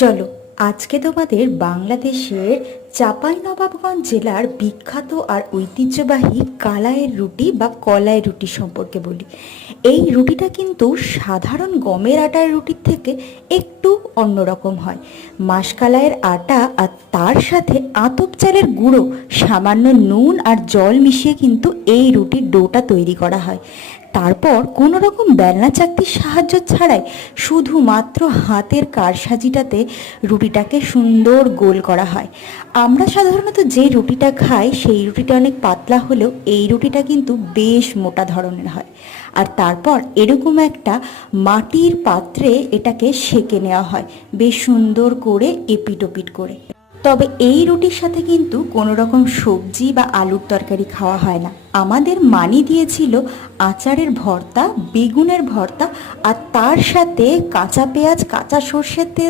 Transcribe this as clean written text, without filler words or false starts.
চলো আজকে তোমাদের বাংলাদেশের চাঁপাইনবাবগঞ্জ জেলার বিখ্যাত আর ঐতিহ্যবাহী কালাইয়ের রুটি বা কলাই রুটি সম্পর্কে বলি। এই রুটিটা কিন্তু সাধারণ গমের আটার রুটির থেকে একটু অন্যরকম হয়। মাসকলাইয়ের আটা আর তার সাথে আতপ চালের গুঁড়ো, সামান্য নুন আর জল মিশিয়ে কিন্তু এই রুটির ডোটা তৈরি করা হয়। তারপর কোনো রকম বেলনা চাকতির সাহায্য ছাড়াই শুধুমাত্র হাতের কারসাজিটাতে রুটিটাকে সুন্দর গোল করা হয়। আমরা সাধারণত যে রুটিটা খাই সেই রুটিটা অনেক পাতলা হলেও এই রুটিটা কিন্তু বেশ মোটা ধরনের হয়। আর তারপর এরকম একটা মাটির পাত্রে এটাকে সেঁকে নেওয়া হয় বেশ সুন্দর করে এপিট ওপিট করে। তবে এই রুটির সাথে কিন্তু কোনো রকম সবজি বা আলুর তরকারি খাওয়া হয় না। আমাদের মানি দিয়েছিল আচারের ভর্তা, বেগুনের ভর্তা আর তার সাথে কাঁচা পেঁয়াজ, কাঁচা সর্ষের তেল